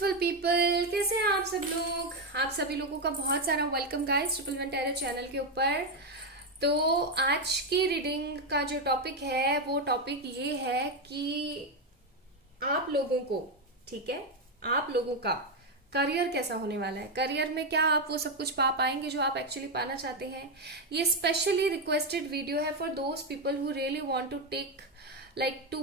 Beautiful people, कैसे हैं आप सब लोग। आप सभी लोगों का बहुत सारा welcome guys triple tarot channel के ऊपर। तो आज की रीडिंग का जो टॉपिक है वो टॉपिक ये है कि आप लोगों को, ठीक है, आप लोगों का करियर कैसा होने वाला है। करियर में क्या आप वो सब कुछ पा पाएंगे जो आप एक्चुअली पाना चाहते हैं। ये स्पेशली रिक्वेस्टेड वीडियो है for those people who really want to take like to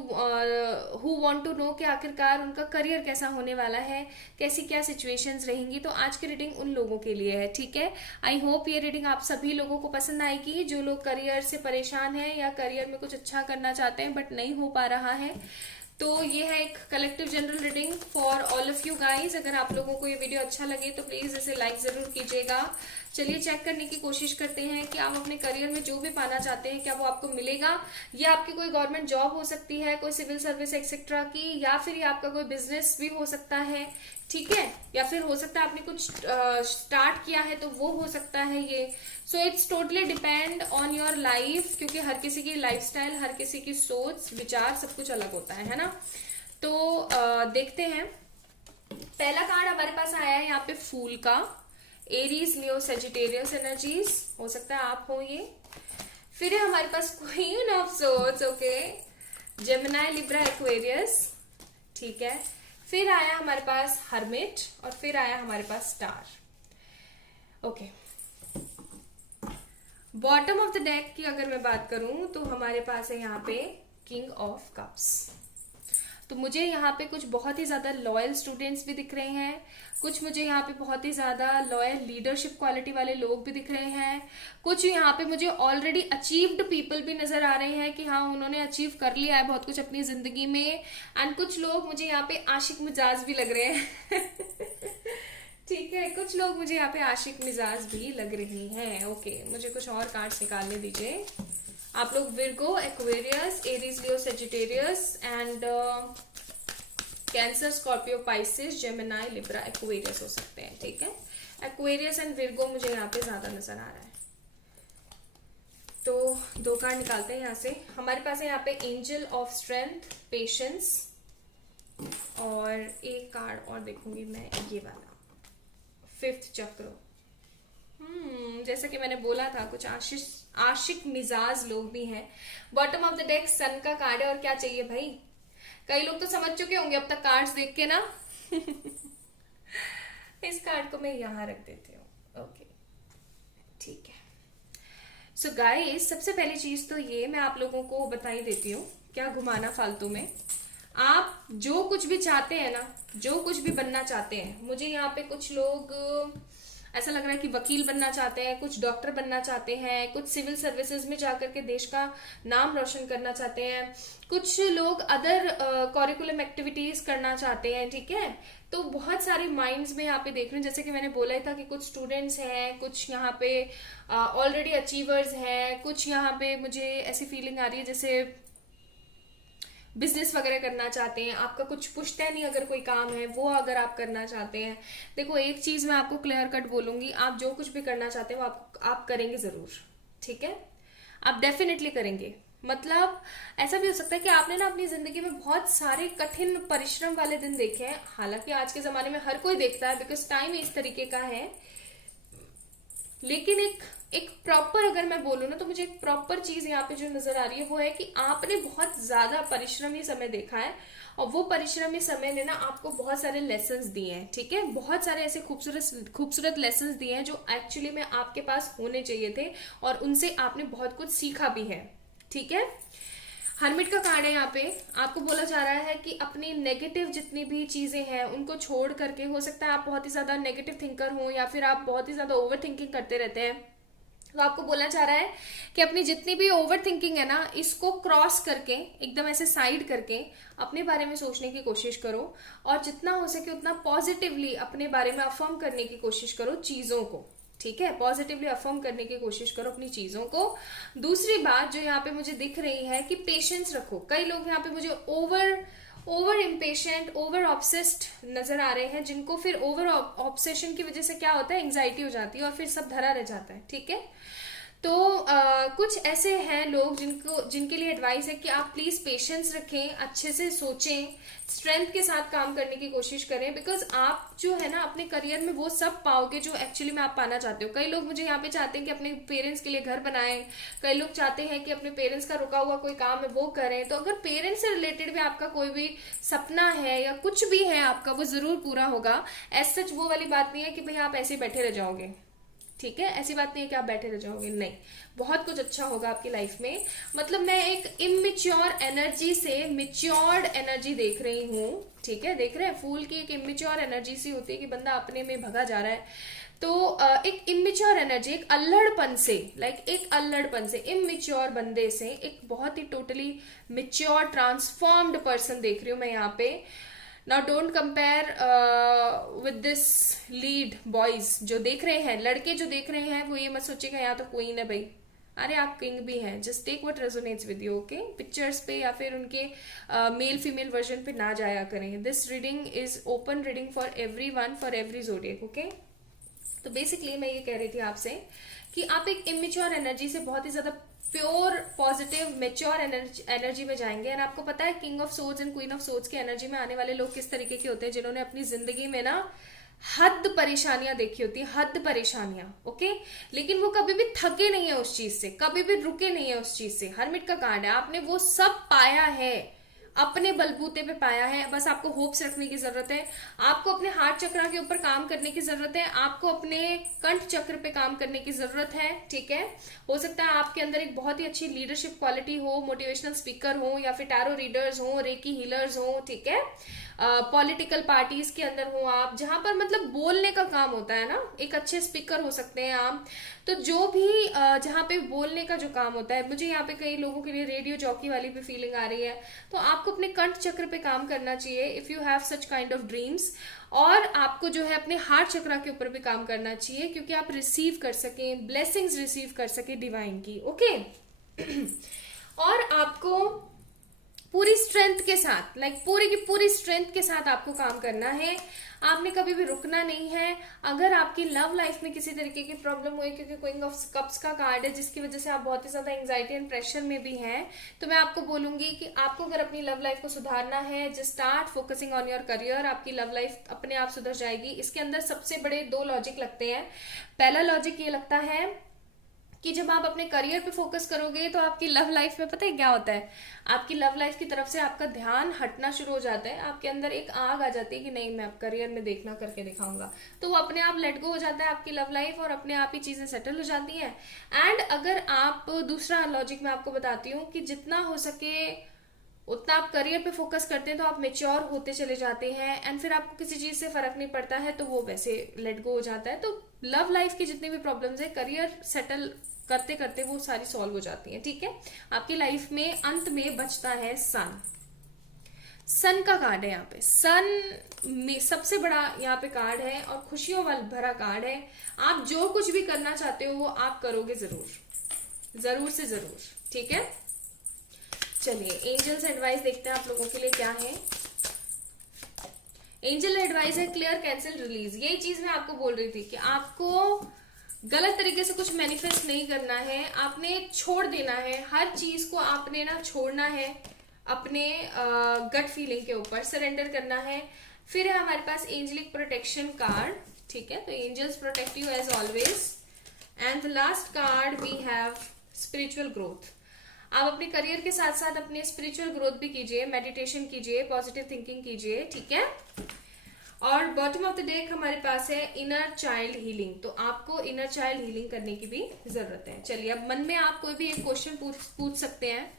who want to know कि आखिरकार उनका करियर कैसा होने वाला है, कैसी क्या सिचुएशंस रहेंगी। तो आज की रीडिंग उन लोगों के लिए है, ठीक है। आई होप ये रीडिंग आप सभी लोगों को पसंद आएगी जो लोग करियर से परेशान हैं या करियर में कुछ अच्छा करना चाहते हैं बट नहीं हो पा रहा है। तो ये है एक collective general reading for all of you guys. अगर आप लोगों को ये वीडियो अच्छा लगे तो प्लीज इसे लाइक जरूर कीजिएगा। चलिए चेक करने की कोशिश करते हैं कि आप अपने करियर में जो भी पाना चाहते हैं क्या वो आपको मिलेगा। ये आपकी कोई गवर्नमेंट जॉब हो सकती है, कोई सिविल सर्विस एक्सेट्रा की, या फिर ये आपका कोई बिजनेस भी हो सकता है, ठीक है, या फिर हो सकता है आपने कुछ स्टार्ट किया है तो वो हो सकता है ये। So it's totally depend on your life, क्योंकि हर किसी की लाइफस्टाइल, हर किसी की सोच विचार सब कुछ अलग होता है ना। तो देखते हैं। पहला कार्ड हमारे पास आया है यहाँ पे फूल का, एरीज लियो सेजिटेरियस एनर्जीज, हो सकता है आप हो ये। फिर है हमारे पास queen of swords, okay, Gemini Libra Aquarius, ठीक है। फिर आया हमारे पास हर्मिट और फिर आया हमारे पास star, okay. Bottom of the deck की अगर मैं बात करूं तो हमारे पास है यहाँ पे किंग ऑफ कप्स। तो मुझे यहाँ पे कुछ बहुत ही ज्यादा लॉयल स्टूडेंट्स भी दिख रहे हैं, कुछ मुझे यहाँ पे बहुत ही ज्यादा लॉयल लीडरशिप क्वालिटी वाले लोग भी दिख रहे हैं, कुछ यहाँ पे मुझे ऑलरेडी अचीव्ड पीपल भी नजर आ रहे हैं कि हाँ उन्होंने अचीव कर लिया है बहुत कुछ अपनी जिंदगी में। एंड कुछ लोग मुझे यहाँ पे आशिक मिजाज भी लग रहे हैं ठीक है, कुछ लोग मुझे यहाँ पे आशिक मिजाज भी लग रही हैं। ओके, मुझे कुछ और कार्ड्स निकालने दीजिए। आप लोग Virgo, Aquarius, Aries, Leo, Sagittarius and cancer, Scorpio, Pisces, Gemini, Libra, Aquarius हो सकते हैं, ठीक है। एक्वेरियस एंड विर्गो मुझे यहाँ पे ज्यादा नजर आ रहा है। तो दो कार्ड निकालते हैं यहाँ से। हमारे पास है यहाँ पे एंजल ऑफ स्ट्रेंथ, पेशेंस, और एक कार्ड और देखूंगी मैं, ये वाला फिफ्थ चक्र। जैसा कि मैंने बोला था कुछ आशिक मिजाज लोग भी हैं। बॉटम ऑफ द डेक सन का कार्ड है, और क्या चाहिए भाई। कई लोग तो समझ चुके होंगे अब तक कार्ड्स देख के ना इस कार्ड को मैं यहां रख देती हूँ, ओके, ठीक है। सो गाइस, सबसे पहली चीज तो ये मैं आप लोगों को बता ही देती हूँ, क्या घुमाना फालतू में। आप जो कुछ भी चाहते हैं ना, जो कुछ भी बनना चाहते हैं, मुझे यहाँ पे कुछ लोग ऐसा लग रहा है कि वकील बनना चाहते हैं, कुछ डॉक्टर बनना चाहते हैं, कुछ सिविल सर्विसेज में जाकर के देश का नाम रोशन करना चाहते हैं, कुछ लोग अदर करिकुलम एक्टिविटीज करना चाहते हैं, ठीक है। तो बहुत सारे माइंड्स में यहाँ पे देख रहे हैं, जैसे कि मैंने बोला ही था कि कुछ स्टूडेंट्स हैं, कुछ यहाँ पे ऑलरेडी अचीवर्स हैं, कुछ यहाँ पे मुझे ऐसी फीलिंग आ रही है जैसे बिजनेस वगैरह करना चाहते हैं। आपका कुछ पुश्तैनी अगर कोई काम है वो अगर आप करना चाहते हैं, देखो एक चीज मैं आपको क्लियर कट बोलूंगी, आप जो कुछ भी करना चाहते हैं वो आप करेंगे जरूर, ठीक है, आप डेफिनेटली करेंगे। मतलब ऐसा भी हो सकता है कि आपने ना अपनी जिंदगी में बहुत सारे कठिन परिश्रम वाले दिन देखे हैं, हालांकि आज के जमाने में हर कोई देखता है बिकॉज टाइम इस तरीके का है। लेकिन एक प्रॉपर अगर मैं बोलूँ ना तो मुझे एक प्रॉपर चीज यहाँ पे जो नजर आ रही है वो है कि आपने बहुत ज्यादा परिश्रमी समय देखा है, और वो परिश्रमी समय ने ना आपको बहुत सारे लेसन्स दिए हैं, ठीक है। बहुत सारे ऐसे खूबसूरत खूबसूरत लेसन्स दिए हैं जो एक्चुअली में आपके पास होने चाहिए थे, और उनसे आपने बहुत कुछ सीखा भी है, ठीक है। हर्मिट का कार्ड है यहाँ पे, आपको बोला जा रहा है कि अपनी नेगेटिव जितनी भी चीजें हैं उनको छोड़ करके, हो सकता है आप बहुत ही ज्यादा नेगेटिव थिंकर हो या फिर आप बहुत ही ज्यादा ओवर थिंकिंग करते रहते हैं, तो आपको बोला जा रहा है कि अपनी जितनी भी ओवर थिंकिंग है ना इसको क्रॉस करके, एकदम ऐसे साइड करके अपने बारे में सोचने की कोशिश करो, और जितना हो सके उतना पॉजिटिवली अपने बारे में अफर्म करने की कोशिश करो चीजों को, ठीक है। पॉजिटिवली अफर्म करने की कोशिश करो अपनी चीजों को। दूसरी बात जो यहाँ पे मुझे दिख रही है कि पेशेंस रखो। कई लोग यहाँ पे मुझे ओवर इम्पेशेंट, ओवर ऑब्सेस्ड नजर आ रहे हैं, जिनको फिर ओवर ऑब्सेशन की वजह से क्या होता है, एंग्जाइटी हो जाती है और फिर सब धरा रह जाता है, ठीक है। तो कुछ ऐसे हैं लोग जिनके लिए एडवाइस है कि आप प्लीज पेशेंस रखें, अच्छे से सोचें, स्ट्रेंथ के साथ काम करने की कोशिश करें, बिकॉज आप जो है ना अपने करियर में वो सब पाओगे जो एक्चुअली में आप पाना चाहते हो। कई लोग मुझे यहाँ पे चाहते हैं कि अपने पेरेंट्स के लिए घर बनाएं, कई लोग चाहते हैं कि अपने पेरेंट्स का रुका हुआ कोई काम है वो करें। तो अगर पेरेंट्स से रिलेटेड भी आपका कोई भी सपना है या कुछ भी है आपका, वो जरूर पूरा होगा। एज सच वो वाली बात नहीं है कि भैया आप ऐसे ही बैठे रह जाओगे, ठीक है, ऐसी बात नहीं है कि आप बैठे रह जाओगे, नहीं, बहुत कुछ अच्छा होगा आपकी लाइफ में। मतलब मैं एक इमेच्योर एनर्जी से मेच्योर्ड एनर्जी देख रही हूँ, ठीक है, देख रहे हैं फूल की एक इमेच्योर एनर्जी सी होती है कि बंदा अपने में भगा जा रहा है। तो एक इमेच्योर एनर्जी, एक अल्लड़पन से, एक अल्लड़पन से, इमेच्योर बंदे से एक बहुत ही टोटली मेच्योर ट्रांसफॉर्म्ड पर्सन देख रही हूँ मैं यहाँ पे। Now don't compare with this lead boys जो देख रहे हैं, लड़के जो देख रहे हैं, वो ये मत सोचिएगा यहाँ तो क्वीन है भाई, अरे आप किंग भी हैं। Just take what resonates with you, okay. Pictures पे या फिर उनके मेल फीमेल वर्जन पे ना जाया करें। This reading is open reading for everyone, for every zodiac, okay. तो बेसिकली मैं ये कह रही थी आपसे कि आप एक इमेच्योर एनर्जी से बहुत ही ज्यादा प्योर पॉजिटिव मेच्योर एनर्जी में जाएंगे। और आपको पता है king of swords and queen of swords की एनर्जी में आने वाले लोग किस तरीके के होते हैं, जिन्होंने अपनी जिंदगी में ना हद परेशानियां देखी होती है, हद परेशानियां, ओके, लेकिन वो कभी भी थके नहीं है उस चीज से, कभी भी रुके नहीं है उस चीज से। हरमिट का कार्ड है, आपने वो सब पाया है, अपने बलबूते पे पाया है, बस आपको होप्स रखने की जरूरत है, आपको अपने हार्ट चक्र के ऊपर काम करने की जरूरत है, आपको अपने कंठ चक्र पे काम करने की जरूरत है, ठीक है। हो सकता है आपके अंदर एक बहुत ही अच्छी लीडरशिप क्वालिटी हो, मोटिवेशनल स्पीकर हो, या फिर टैरो रीडर्स हो, रेकी हीलर्स हो, ठीक है, पॉलिटिकल पार्टीज के अंदर हो आप, जहां पर मतलब बोलने का काम होता है ना, एक अच्छे स्पीकर हो सकते हैं आप। तो जो भी जहां पे बोलने का जो काम होता है, मुझे यहाँ पे कई लोगों के लिए रेडियो जॉकी वाली भी फीलिंग आ रही है। तो आपको अपने कंठ चक्र पे काम करना चाहिए if you have such kind of dreams, और आपको जो है अपने हार्ट चक्र के ऊपर भी काम करना चाहिए, क्योंकि आप रिसीव कर सकें, ब्लेसिंग्स रिसीव कर सके डिवाइन की, ओके। और आपको पूरी स्ट्रेंथ के साथ, पूरी की पूरी स्ट्रेंथ के साथ आपको काम करना है, आपने कभी भी रुकना नहीं है। अगर आपकी लव लाइफ में किसी तरीके की प्रॉब्लम हुई, क्योंकि क्वीन ऑफ कप्स का कार्ड है, जिसकी वजह से आप बहुत ही ज्यादा एंजाइटी एंड प्रेशर में भी हैं, तो मैं आपको बोलूंगी कि आपको अगर अपनी लव लाइफ को सुधारना है, just start focusing on your career, आपकी लव लाइफ अपने आप सुधर जाएगी। इसके अंदर सबसे बड़े 2 लॉजिक लगते हैं। पहला लॉजिक ये लगता है कि जब आप अपने करियर पे फोकस करोगे तो आपकी लव लाइफ में पता है क्या होता है, आपकी लव लाइफ की तरफ से आपका ध्यान हटना शुरू हो जाता है, आपके अंदर एक आग आ जाती है कि नहीं मैं अब करियर में देखना करके दिखाऊंगा, तो वो अपने आप लेट गो हो जाता है आपकी लव लाइफ, और अपने आप ही चीजें सेटल हो जाती हैं। एंड अगर आप, दूसरा लॉजिक मैं आपको बताती हूँ कि जितना हो सके उतना आप करियर पे फोकस करते हैं तो आप मेच्योर होते चले जाते हैं, एंड फिर आपको किसी चीज से फर्क नहीं पड़ता है, तो वो वैसे लेट गो हो जाता है। तो लव लाइफ की जितनी भी प्रॉब्लम्स है, करियर सेटल करते करते वो सारी सॉल्व हो जाती हैं, ठीक है। आपकी लाइफ में अंत में बचता है सन। सन का कार्ड है यहाँ पे, सन में सबसे बड़ा यहाँ पे कार्ड है, और खुशियों वाला भरा कार्ड है। आप जो कुछ भी करना चाहते हो वो आप करोगे जरूर, जरूर से जरूर, ठीक है। चलिए एंजल्स एडवाइस देखते हैं आप लोगों के लिए क्या है। एंजल एडवाइस है क्लियर, कैंसिल, रिलीज। यही चीज मैं आपको बोल रही थी कि आपको गलत तरीके से कुछ मैनिफेस्ट नहीं करना है, आपने छोड़ देना है, हर चीज को आपने ना छोड़ना है, अपने गट फीलिंग के ऊपर सरेंडर करना है। फिर है हमारे पास एंजलिक प्रोटेक्शन कार्ड, ठीक है, तो angels protect you as always. And the last card we have spiritual growth. आप अपने करियर के साथ साथ अपने स्पिरिचुअल ग्रोथ भी कीजिए, मेडिटेशन कीजिए, पॉजिटिव थिंकिंग कीजिए, ठीक है। और बॉटम ऑफ द डेक हमारे पास है इनर चाइल्ड हीलिंग, तो आपको इनर चाइल्ड हीलिंग करने की भी जरूरत है। चलिए अब मन में आप कोई भी एक क्वेश्चन पूछ सकते हैं,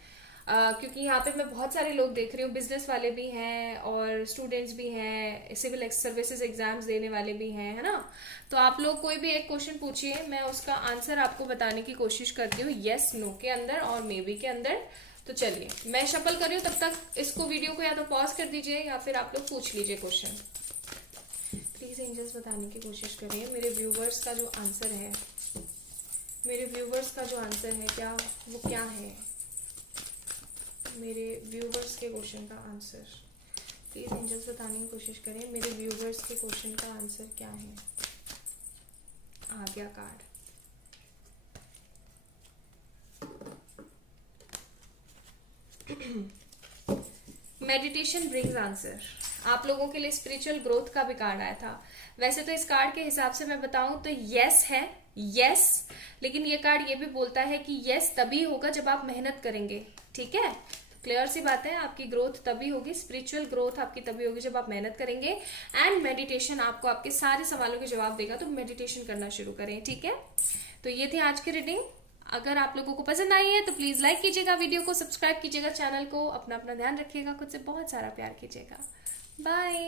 क्योंकि यहाँ पे मैं बहुत सारे लोग देख रही हूँ, बिजनेस वाले भी हैं और स्टूडेंट्स भी हैं, सिविल सर्विसेज एग्जाम्स देने वाले भी हैं, है ना। तो आप लोग कोई भी एक क्वेश्चन पूछिए, मैं उसका आंसर आपको बताने की कोशिश करती हूँ, यस नो के अंदर और मे बी के अंदर। तो चलिए मैं शफल कर रही हूँ, तब तक इसको वीडियो को या तो पॉज कर दीजिए या फिर आप लोग पूछ लीजिए क्वेश्चन। प्लीज एंजल्स बताने की कोशिश करिए मेरे व्यूवर्स का जो आंसर है, मेरे व्यूवर्स का जो आंसर है क्या वो क्या है, मेरे व्यूवर्स के क्वेश्चन का आंसर। प्लीज एंजल्स बताने की कोशिश करें मेरे व्यूवर्स के क्वेश्चन का आंसर क्या है। आ गया कार्ड, मेडिटेशन ब्रिंग्स आंसर। आप लोगों के लिए स्पिरिचुअल ग्रोथ का भी कार्ड आया था। वैसे तो इस कार्ड के हिसाब से मैं बताऊं तो यस है, यस, लेकिन ये कार्ड ये भी बोलता है कि यस तभी होगा जब आप मेहनत करेंगे। ठीक है, क्लियर सी बात है, आपकी ग्रोथ तभी होगी, स्पिरिचुअल ग्रोथ आपकी तभी होगी जब आप मेहनत करेंगे। एंड मेडिटेशन आपको आपके सारे सवालों के जवाब देगा, तो मेडिटेशन करना शुरू करें। ठीक है, तो ये थी आज की रीडिंग। अगर आप लोगों को पसंद आई है तो प्लीज लाइक कीजिएगा वीडियो को, सब्सक्राइब कीजिएगा चैनल को, अपना ध्यान रखिएगा, खुद से बहुत सारा प्यार कीजिएगा। बाय।